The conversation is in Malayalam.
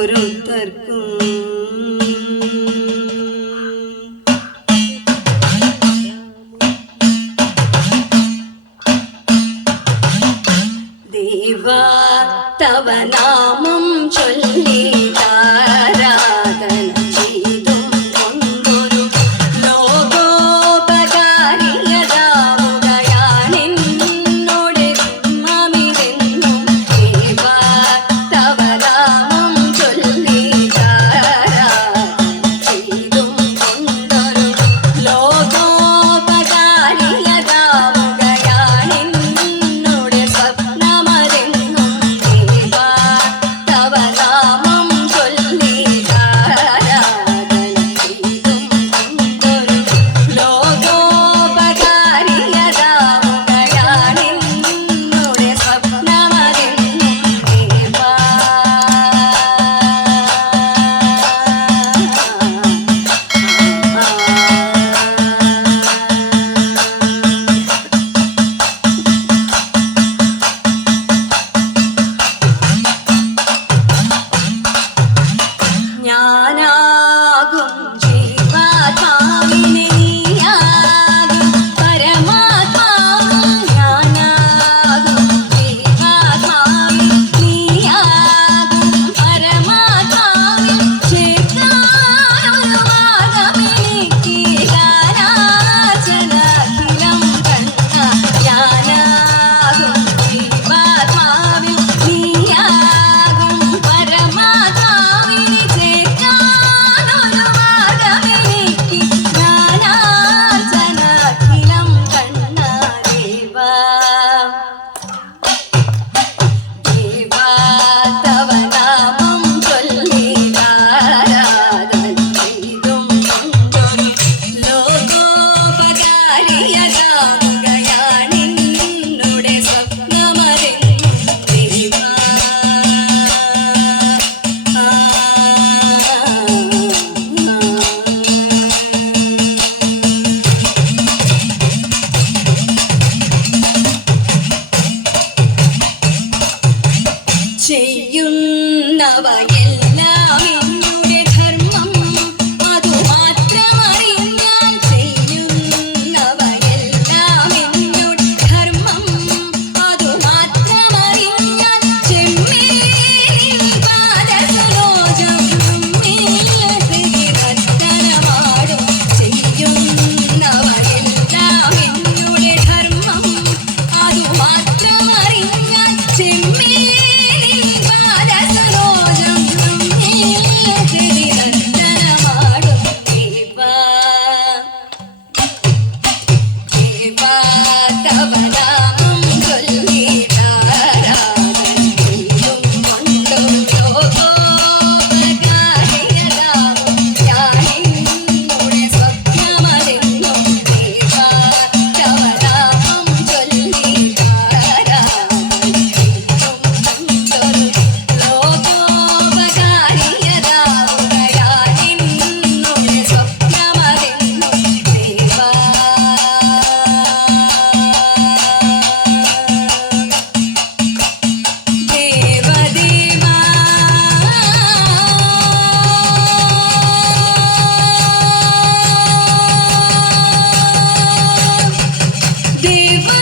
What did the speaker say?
ഓരോരുത്തർക്കും. ദേവ തവനാമം ചൊല്ലിതാ. கையலா देवा